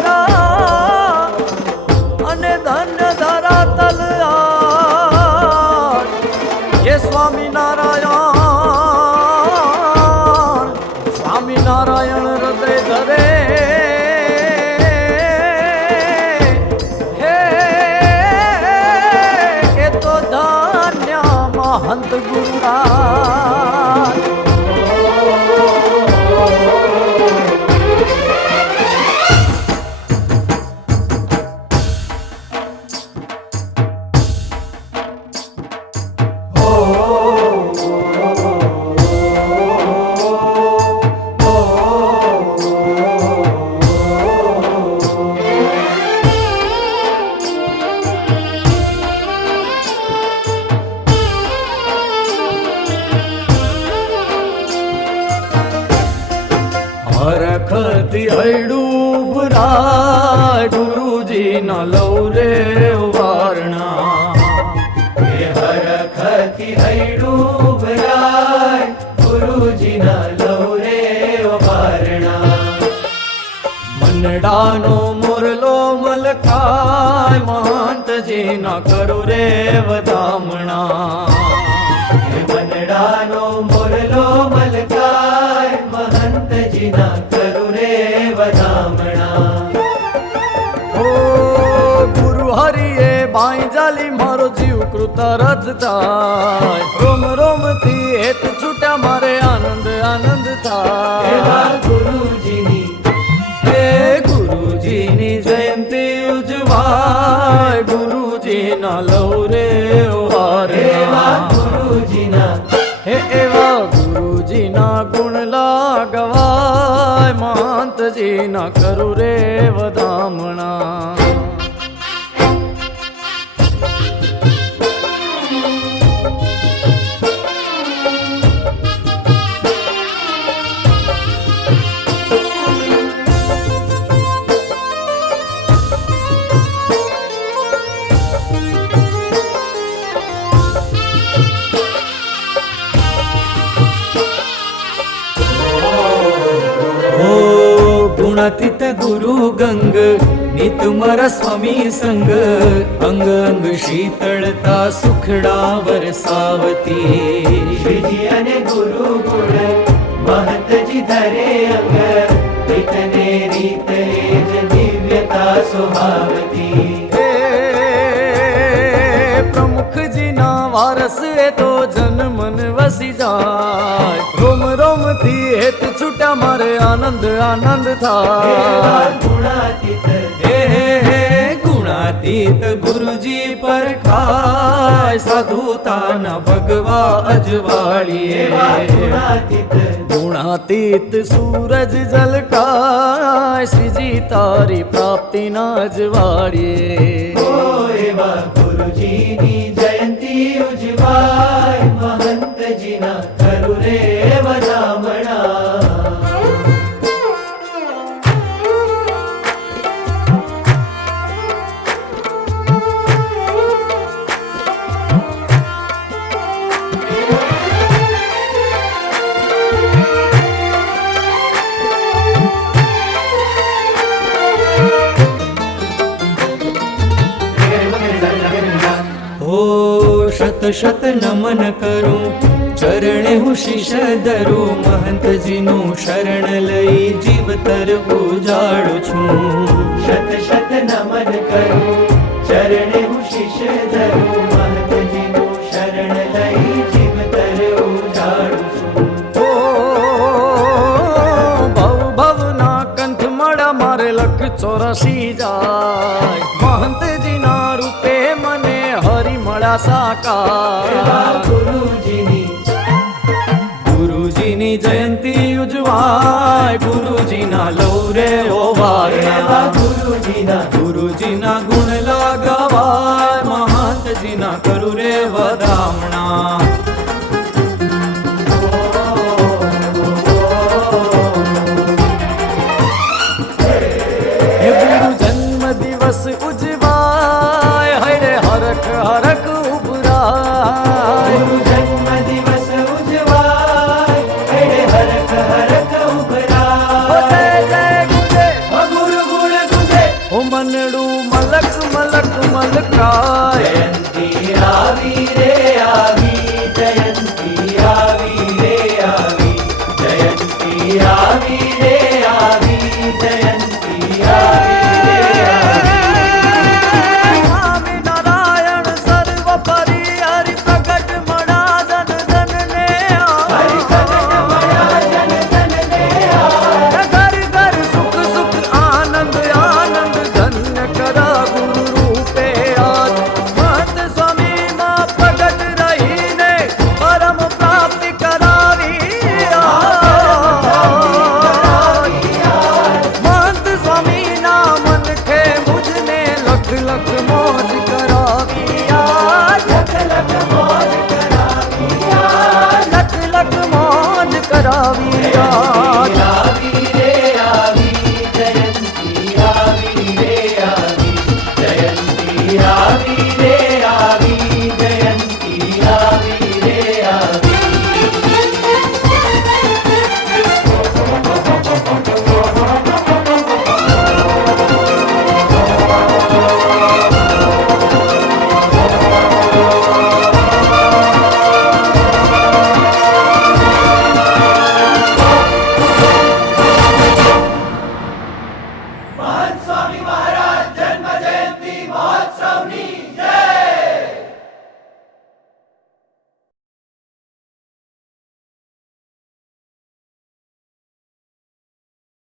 ધરા અને ધન્ય ધરા તલવાર હે સ્વામિનારાયણ સ્વામિનારાયણ હૃદય ધરે હે એ તો ધન્ય મહંત ગુરુરાજ હરખતી હૈડું ભરાય ગુરુજી ના લવ રે વારણા હરખતી હૈડું ભરાય ગુરુજી ના લવ રે વારણા મનડાનો મોરલો મલકાય મહંતજી ના કરું રે વધામણા મનડાનો મોરલો મલકાય મહંતજી ના કરું રે વધામણા ઓ ગુરુ હરિએ બાઈ જાલી મારો જીવ કૃતરથ થાય રોમ રોમ થી હેત છૂટા મારે આનંદ આનંદ થાય ગુરુજીની હે ગુરુજીની જયંતી ઉજવાય ગુરુજી ના લવ રે વારણા ગુરુજીના હે એવા ગુરુજીના ગુણ લાગવાય મહંતજીના કરું રે વધામણા ગુણાતીત ગુરુ ગંગ નિત મારા સ્વામી સંગ અંગ અંગ શીતળતા સુખડા વરસાવતી શ્રીજી અને ગુરુ ગુણ મહંતજી ધરે અંગ રીતને રીત જ દિવ્યતા સુહાવતી પ્રમુખજીના વારસ એ તો જન મન વસી જાય રોમ રોમ થી હેત છૂટા મારે આનંદ આનંદ થાય ગુણાતીત ગુણાતીત ગુરુજી પર ખાય સાધુતાના ભગવા અજવાળીએ ગુણાતીત ગુણાતીત સૂરજ જલકાય શ્રીજી તારી પ્રાપ્તિના અજવાળીએ એવા ગુરુજીની જયંતી ઉજવાય મહંતજીના કરું રે વધામણા શત શત નમન કરું ચરણે હું શીશ ધરું મહંતજીનું શરણ લઈ જીવતર ઉજાડું છું શત શત નમન કરું ચરણે હું શીશ ધરું મહંતજીનું શરણ લઈ જીવતર ઉજાડું છું ભવ ભવના કંઠ મળ્યા મારે લખ 84 જાય મહંતજીના રૂપે મને હરી મળ્યા સાકાર ગુરુજીની જયંતી ઉજવાય ગુરુજીના લવ રે વારણા ગુરુજીના ગુણ લાગવાય મહંતજીના કરું રે વધામણા હે ગુરુ જન્મ દિવસ ઉજવાય હરે હરખ હરખ ઉભરાય જન્મ દિવસ ઉજવાય હરખ હરખ ઉભરાય જય જય ગુજે ગુરુ ગુણ ગુજે ઓ મનડું મલક મલક મલકાય જયંતી આવી રે આવી